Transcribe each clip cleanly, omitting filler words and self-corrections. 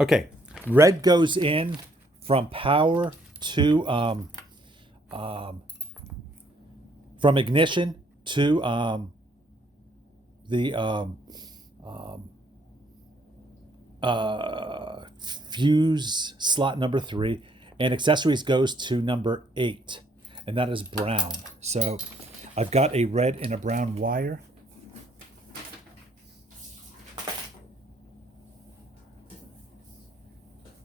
Okay, red goes in from power to from ignition to the fuse slot number 3, and accessories goes to number 8, and that is brown. So I've got a red and a brown wire.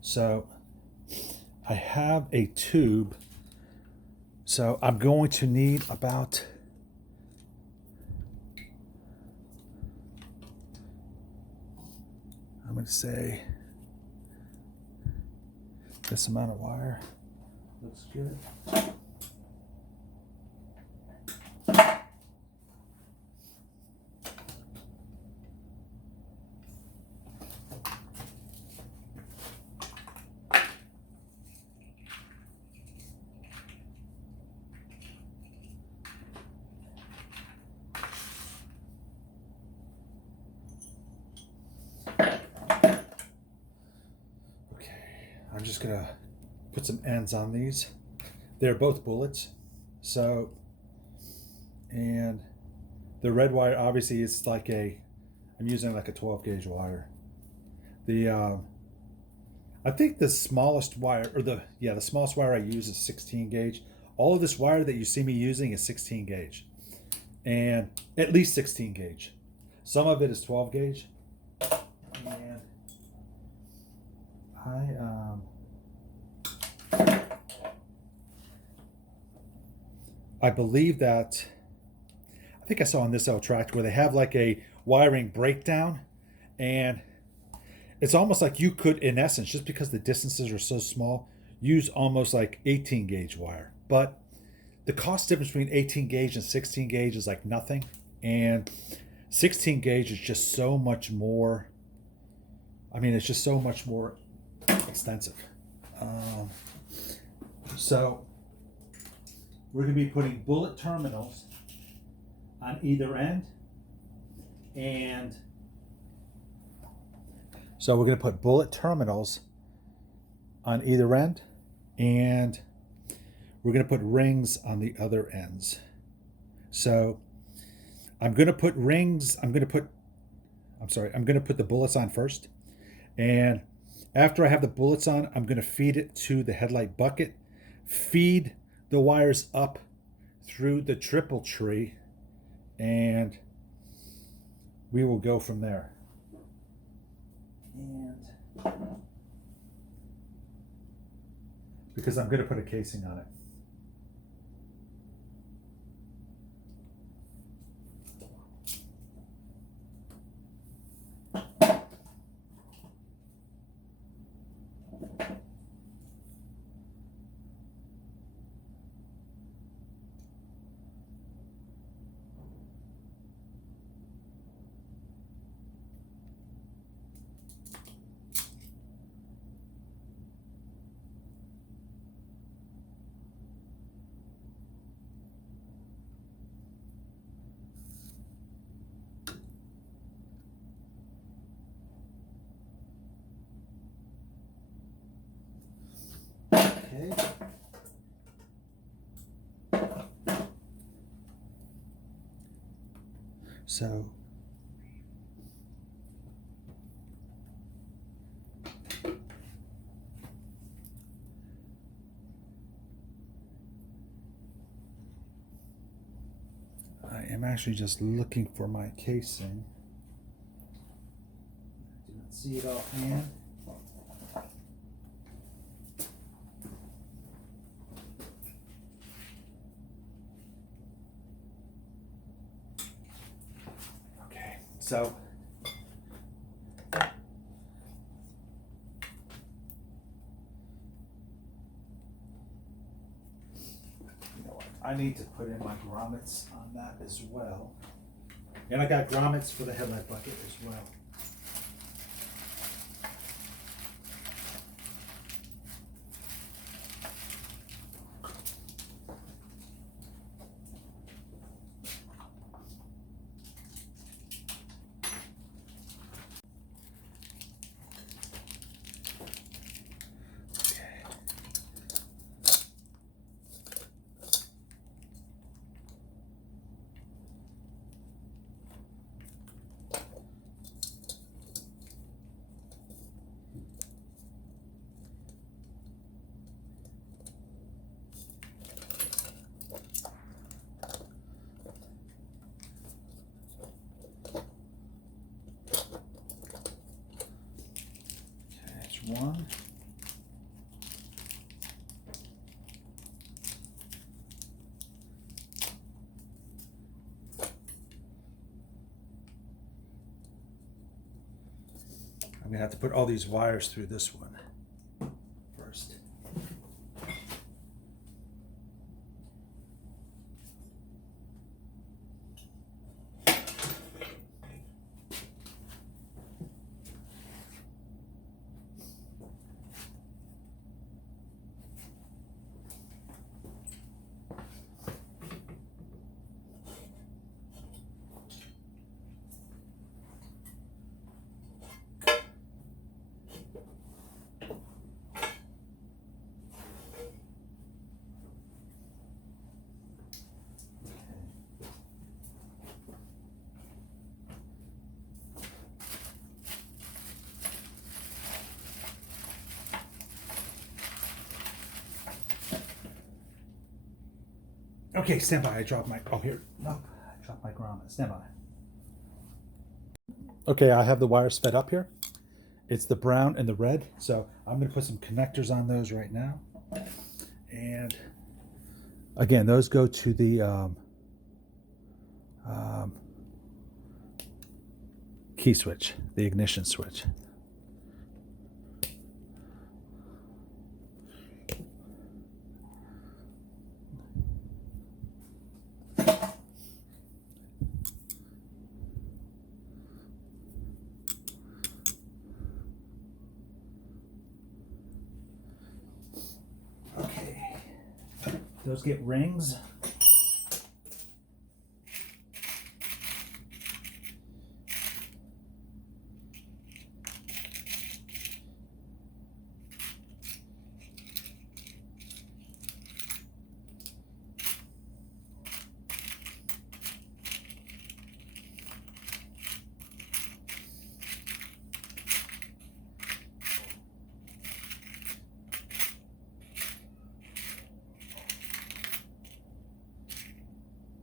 So I have a tube. So I'm going to need about I'm going to say this amount of wire. Looks good. I'm just gonna put some ends on these. They're both bullets. So, and the red wire obviously is like I'm using like a 12 gauge wire. The I think the smallest wire, or the smallest wire I use is 16 gauge. All of this wire that you see me using is 16 gauge, and at least 16 gauge. Some of it is 12 gauge, and I believe that, I think I saw on this L tract where they have like a wiring breakdown, and it's almost like you could, in essence, just because the distances are so small, use almost like 18 gauge wire. But the cost difference between 18 gauge and 16 gauge is like nothing, and 16 gauge is just so much more, I mean, it's just so much more extensive. So we're going to be putting bullet terminals on either end, and so we're going to put bullet terminals on either end, and we're going to put rings on the other ends. So I'm going to put rings, I'm going to put the bullets on first, and after I have the bullets on, I'm going to feed it to the headlight bucket, feed the wires up through the triple tree, and we will go from there. And because I'm going to put a casing on it. Okay. So I am actually just looking for my casing. I didn't see it offhand. So you know what? I need to put in my grommets on that as well. And I got grommets for the headlight bucket as well. one. I'm gonna have to put all these wires through this one first. Okay, stand by. I dropped my, oh here, no, I dropped my grommet. Stand by. Okay, I have the wires fed up here. It's the brown and the red, so I'm gonna put some connectors on those right now. And again, those go to the key switch, the ignition switch. Those get rings.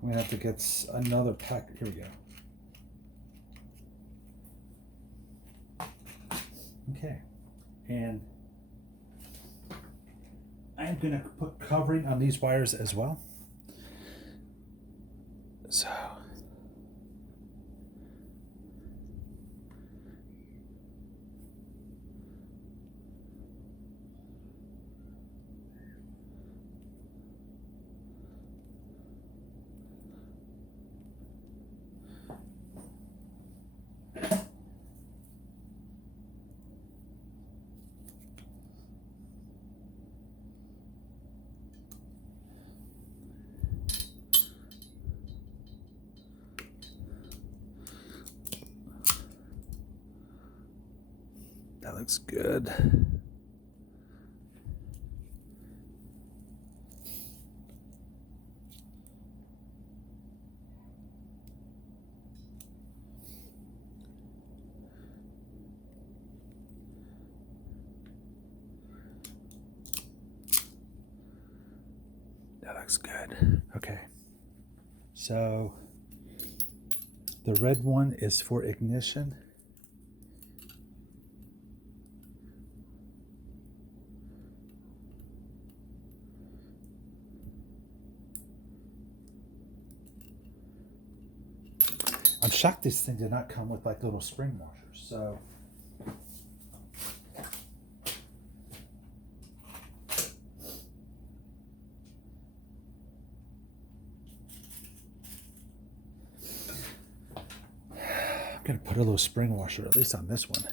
I'm gonna have to get another pack. Here we go. Okay, and I'm gonna put covering on these wires as well. So that looks good. That looks good. Okay. So the red one is for ignition. I'm shocked this thing did not come with like little spring washers. So I'm gonna put a little spring washer at least on this one.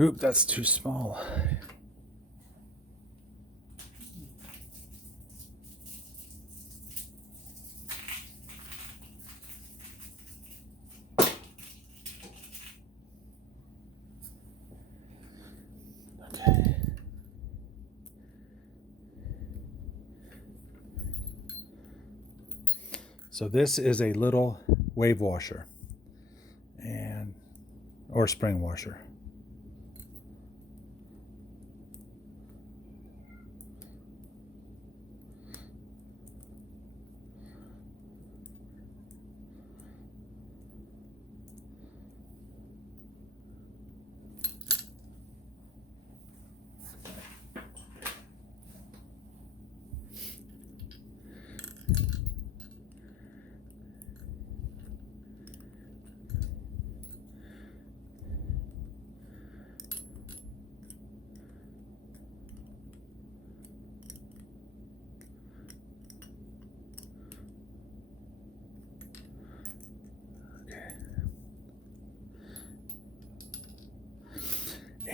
Oop, that's too small. Okay. So this is a little wave washer. and or spring washer.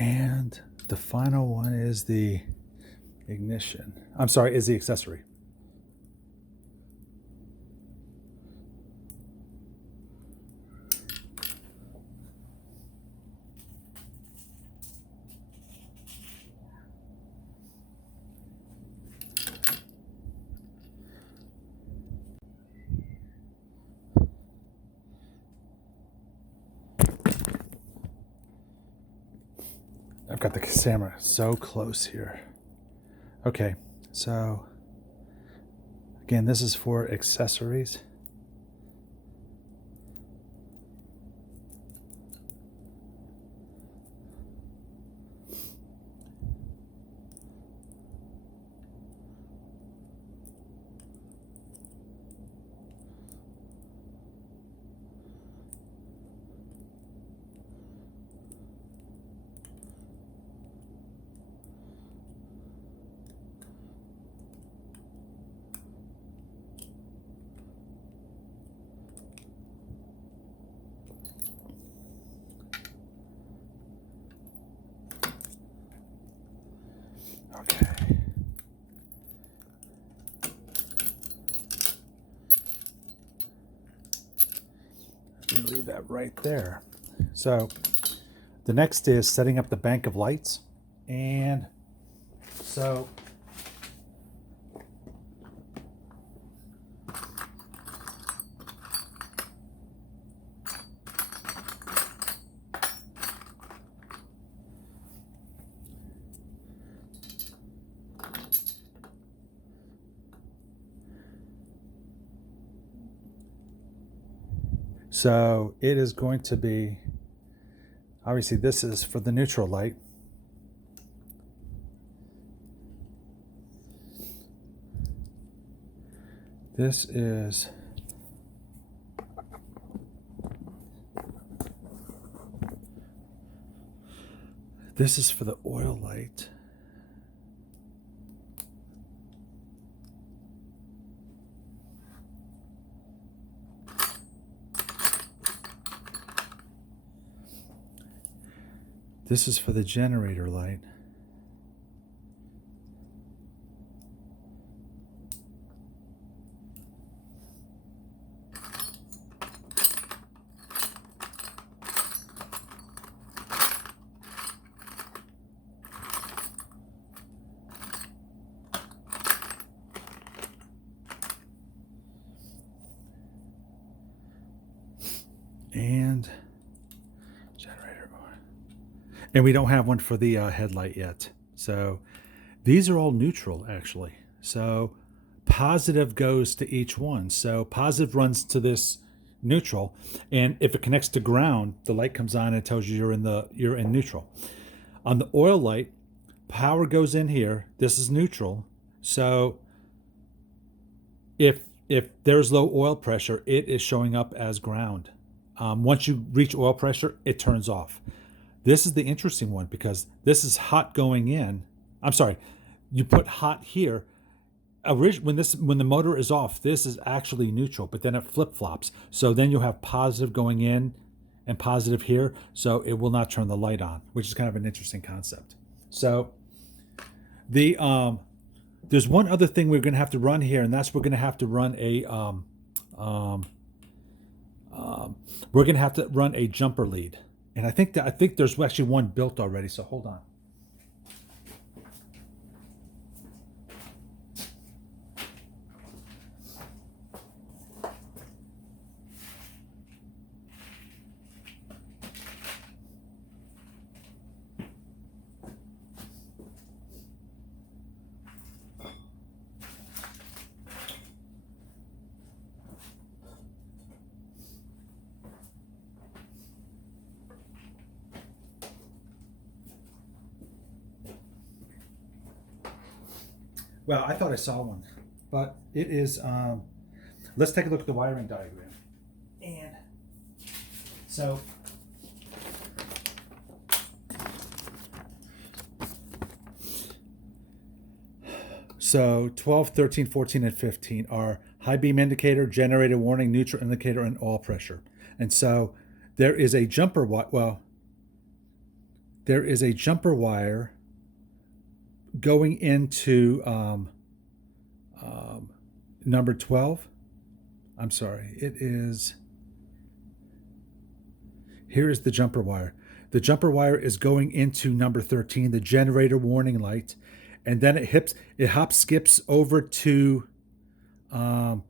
And the final one is the ignition. I'm sorry, is the accessory. I've got the camera so close here. Okay, so again, this is for accessories. Okay. I'm gonna leave that right there. So the next is setting up the bank of lights. And so So it is going to be, obviously this is for the neutral light. This is for the oil light. This is for the generator light. And generator. And we don't have one for the headlight yet. So these are all neutral actually. So positive goes to each one. So positive runs to this neutral, and if it connects to ground, the light comes on and it tells you you're in neutral. On the oil light, power goes in here. This is neutral. So if there's low oil pressure, it is showing up as ground. Once you reach oil pressure, it turns off. This is the interesting one because this is hot going in. I'm sorry, you put hot here. When the motor is off, this is actually neutral, but then it flip-flops. So then you'll have positive going in and positive here. So it will not turn the light on, which is kind of an interesting concept. So there's one other thing we're going to have to run here, and that's we're going to have to run a jumper lead. And I think there's actually one built already. So hold on. Well, I thought I saw one, but it is, let's take a look at the wiring diagram. And so, so 12, 13, 14, and 15 are high beam indicator, generator warning, neutral indicator, and oil pressure. And so there is a jumper there is a jumper wire going into number 12. I'm sorry, it is, here is the jumper wire. The jumper wire is going into number 13, the generator warning light, and then it skips over to 15.